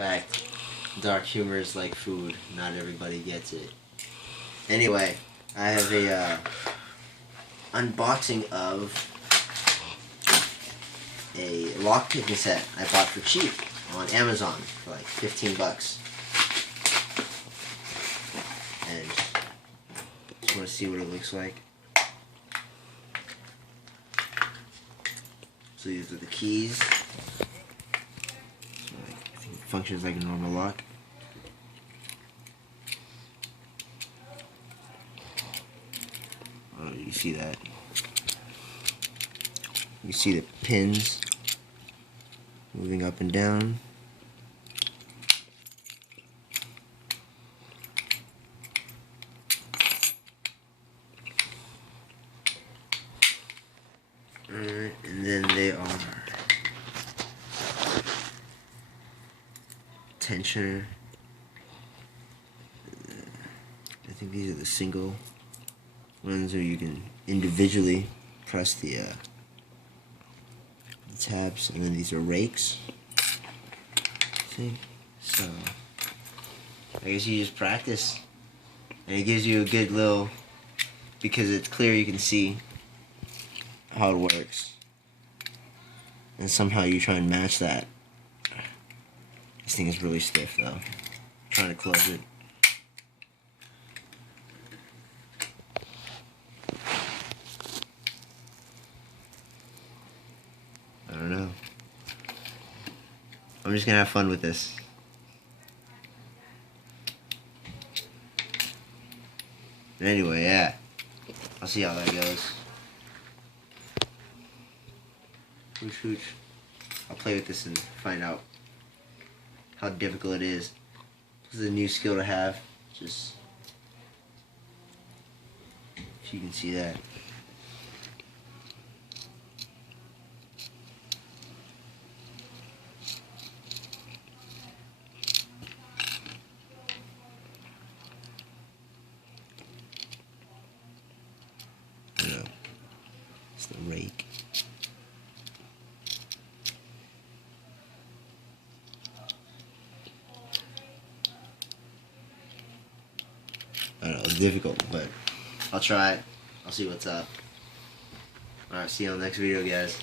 fact, dark humor is like food. Not everybody gets it. Anyway, I have a unboxing of a lockpicking set I bought for cheap on Amazon for like 15 bucks. And just want to see what it looks like. So these are the keys. So I think it functions like a normal lock. Oh, you see that? You see the pins moving up and down. Alright, and then they are tensioner. I think these are the single ones where you can individually press the tabs, and then these are rakes. See? So I guess you just practice, and it gives you a good little, because it's clear you can see how it works, and somehow you try and match that. This thing is really stiff though. I'm trying to close it. I don't know. I'm just gonna have fun with this. But anyway, yeah. I'll see how that goes. Hooch hooch. I'll play with this and find out how difficult it is. This is a new skill to have. Just if you can see that. It's the rake. I don't know, it's difficult, but I'll try it. I'll see what's up. Alright, see you on the next video, guys.